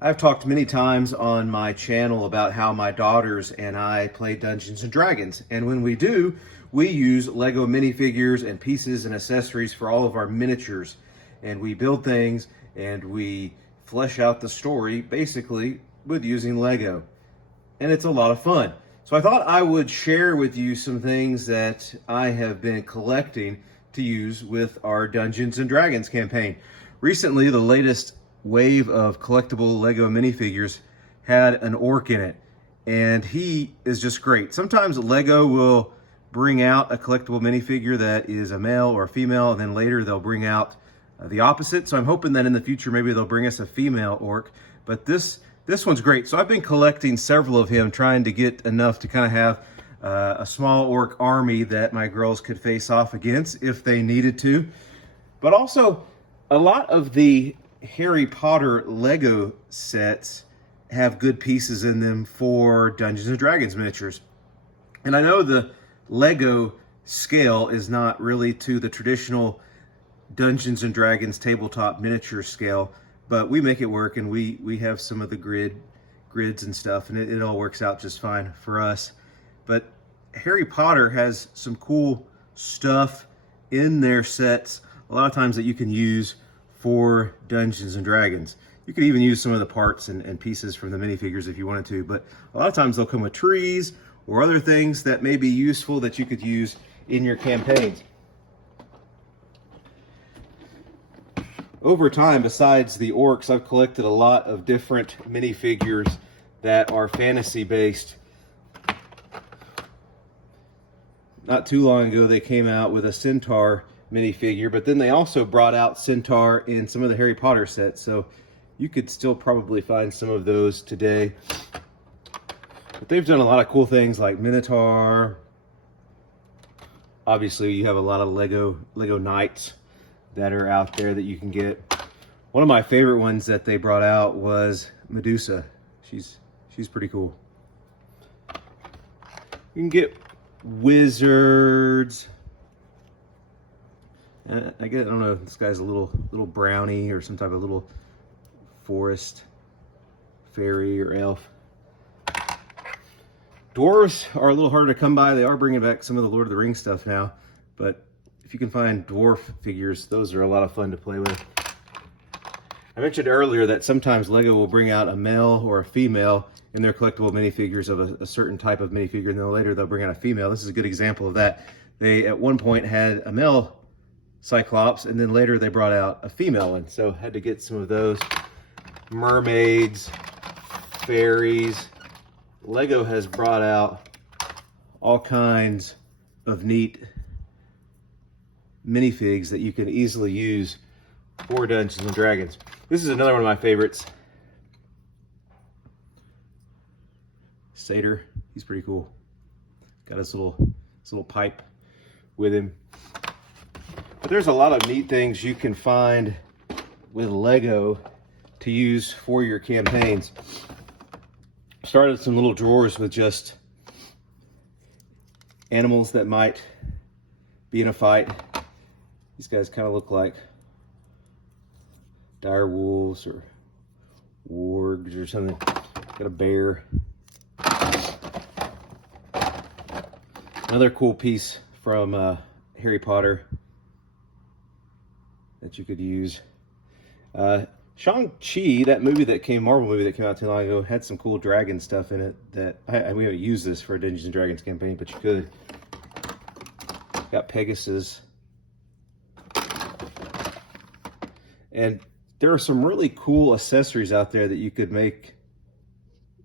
I've talked many times on my channel about how my daughters and I play Dungeons and Dragons. And when we do, we use Lego minifigures and pieces and accessories for all of our miniatures. And we build things and we flesh out the story basically with using Lego. And it's a lot of fun. So I thought I would share with you some things that I have been collecting to use with our Dungeons and Dragons campaign. Recently, the latest wave of collectible Lego minifigures had an orc in it, and he is just great. Sometimes Lego will bring out a collectible minifigure that is a male or a female, and then later they'll bring out the opposite. So I'm hoping that in the future maybe they'll bring us a female orc, but this one's great. So I've been collecting several of him, trying to get enough to kind of have a small orc army that my girls could face off against if they needed to. But also, a lot of the Harry Potter Lego sets have good pieces in them for Dungeons and Dragons miniatures. And I know the Lego scale is not really to the traditional Dungeons and Dragons tabletop miniature scale, but we make it work, and we have some of the grids and stuff, and it all works out just fine for us. But Harry Potter has some cool stuff in their sets a lot of times that you can use for Dungeons and Dragons. You could even use some of the parts and pieces from the minifigures if you wanted to, but a lot of times they'll come with trees or other things that may be useful that you could use in your campaigns. Over time, besides the orcs, I've collected a lot of different minifigures that are fantasy-based. Not too long ago, they came out with a Centaur minifigure, but then they also brought out Centaur in some of the Harry Potter sets, so you could still probably find some of those today. But they've done a lot of cool things like Minotaur. Obviously, you have a lot of Lego Knights that are out there that you can get. One of my favorite ones that they brought out was Medusa. She's pretty cool. You can get wizards. I don't know if this guy's a little brownie or some type of little forest fairy or elf. Dwarves are a little harder to come by. They are bringing back some of the Lord of the Rings stuff now, but if you can find dwarf figures, those are a lot of fun to play with. I mentioned earlier that sometimes Lego will bring out a male or a female in their collectible minifigures of a certain type of minifigure, and then later they'll bring out a female. This is a good example of that. They at one point had a male Cyclops, and then later they brought out a female one, so had to get some of those. Mermaids, fairies. Lego has brought out all kinds of neat minifigs that you can easily use for Dungeons and Dragons. This is another one of my favorites. Satyr, he's pretty cool. Got his little pipe with him. But there's a lot of neat things you can find with Lego to use for your campaigns. Started some little drawers with just animals that might be in a fight. These guys kind of look like dire wolves or wargs or something. Got a bear. Another cool piece from Harry Potter that you could use. Shang-Chi, that Marvel movie that came out too long ago, had some cool dragon stuff in it that we haven't used this for a Dungeons and Dragons campaign, but you could. Got Pegasus. And there are some really cool accessories out there that you could make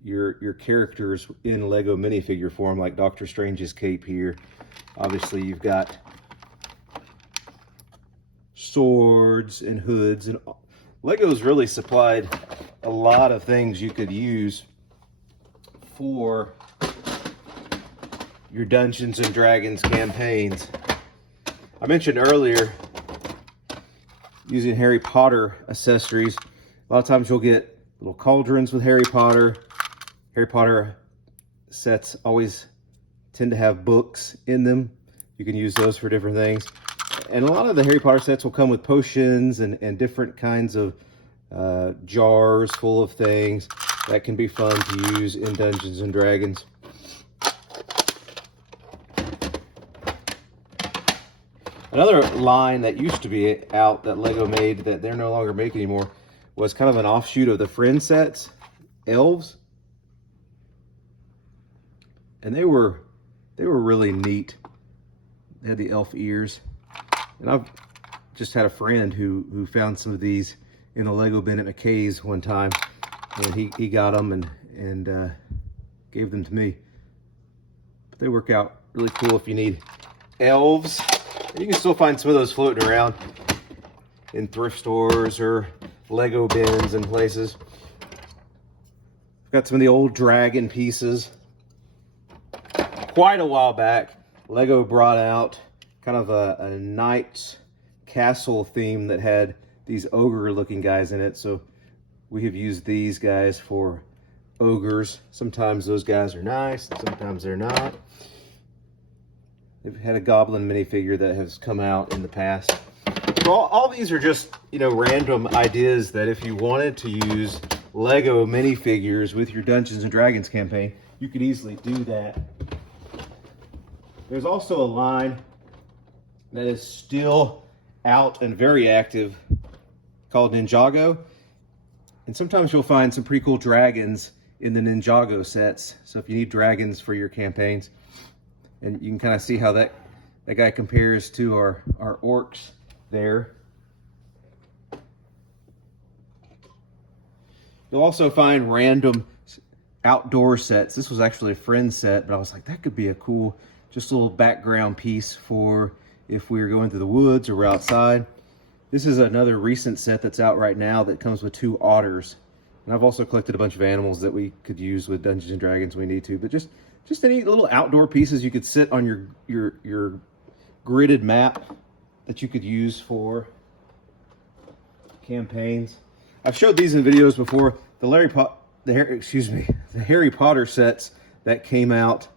your characters in Lego minifigure form, like Doctor Strange's cape here. Obviously, you've got swords and hoods, and Lego's really supplied a lot of things you could use for your Dungeons and Dragons campaigns. I mentioned earlier using Harry Potter accessories. A lot of times you'll get little cauldrons with Harry Potter. Harry Potter sets always tend to have books in them. You can use those for different things. And a lot of the Harry Potter sets will come with potions and different kinds of jars full of things that can be fun to use in Dungeons and Dragons. Another line that used to be out that Lego made that they're no longer making anymore was kind of an offshoot of the Friend sets, elves. And they were really neat. They had the elf ears. And I've just had a friend who found some of these in a Lego bin at McKay's one time. And he got them and gave them to me. But they work out really cool if you need elves. You can still find some of those floating around in thrift stores or Lego bins and places. I've got some of the old dragon pieces. Quite a while back, Lego brought out kind of a knight's castle theme that had these ogre-looking guys in it. So we have used these guys for ogres. Sometimes those guys are nice, sometimes they're not. They've had a goblin minifigure that has come out in the past. So all these are just, random ideas that if you wanted to use Lego minifigures with your Dungeons and Dragons campaign, you could easily do that. There's also a line that is still out and very active called Ninjago. And sometimes you'll find some pretty cool dragons in the Ninjago sets. So if you need dragons for your campaigns, and you can kind of see how that guy compares to our orcs there. You'll also find random outdoor sets. This was actually a friend set, but I was like, that could be a cool, just a little background piece for if we were going through the woods or we're outside. This is another recent set that's out right now that comes with 2 otters. And I've also collected a bunch of animals that we could use with Dungeons and Dragons when we need to, but just any little outdoor pieces you could sit on your gridded map that you could use for campaigns. I've showed these in videos before. The Harry Potter sets that came out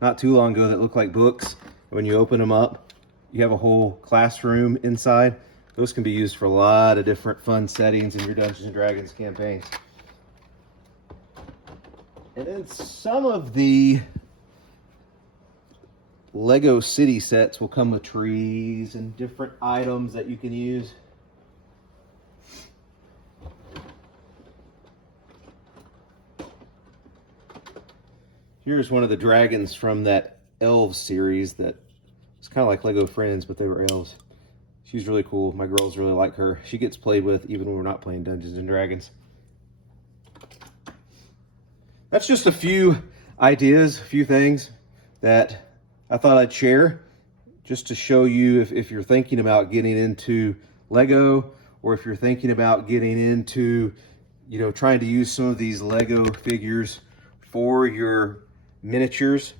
not too long ago that look like books. When you open them up, you have a whole classroom inside. Those can be used for a lot of different fun settings in your Dungeons and Dragons campaigns. And then some of the Lego city sets will come with trees and different items that you can use. Here's one of the dragons from that Elves series that it's kind of like Lego Friends, but they were elves. She's really cool. My girls really like her. She gets played with even when we're not playing Dungeons and Dragons. That's just a few ideas, a few things that I thought I'd share just to show you if you're thinking about getting into Lego, or if you're thinking about getting into, trying to use some of these Lego figures for your miniatures.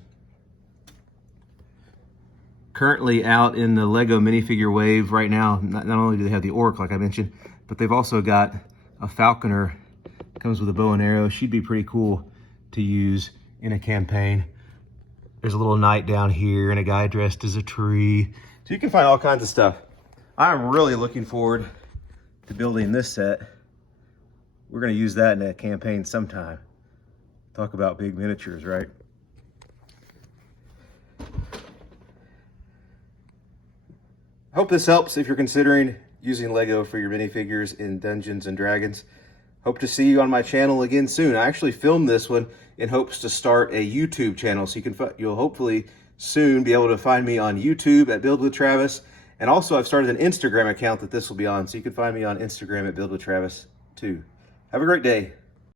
Currently out in the Lego minifigure wave right now, not only do they have the orc like I mentioned, but they've also got a falconer. Comes with a bow and arrow. She'd be pretty cool to use in a campaign. There's a little knight down here and a guy dressed as a tree. So you can find all kinds of stuff. I'm really looking forward to building this set. We're going to use that in a campaign sometime. Talk about big miniatures, right? I hope this helps if you're considering using Lego for your minifigures in Dungeons and Dragons. Hope to see you on my channel again soon. I actually filmed this one in hopes to start a YouTube channel, so you'll hopefully soon be able to find me on YouTube at Build with Travis. And also I've started an Instagram account that this will be on, so you can find me on Instagram at Build with Travis too. Have a great day.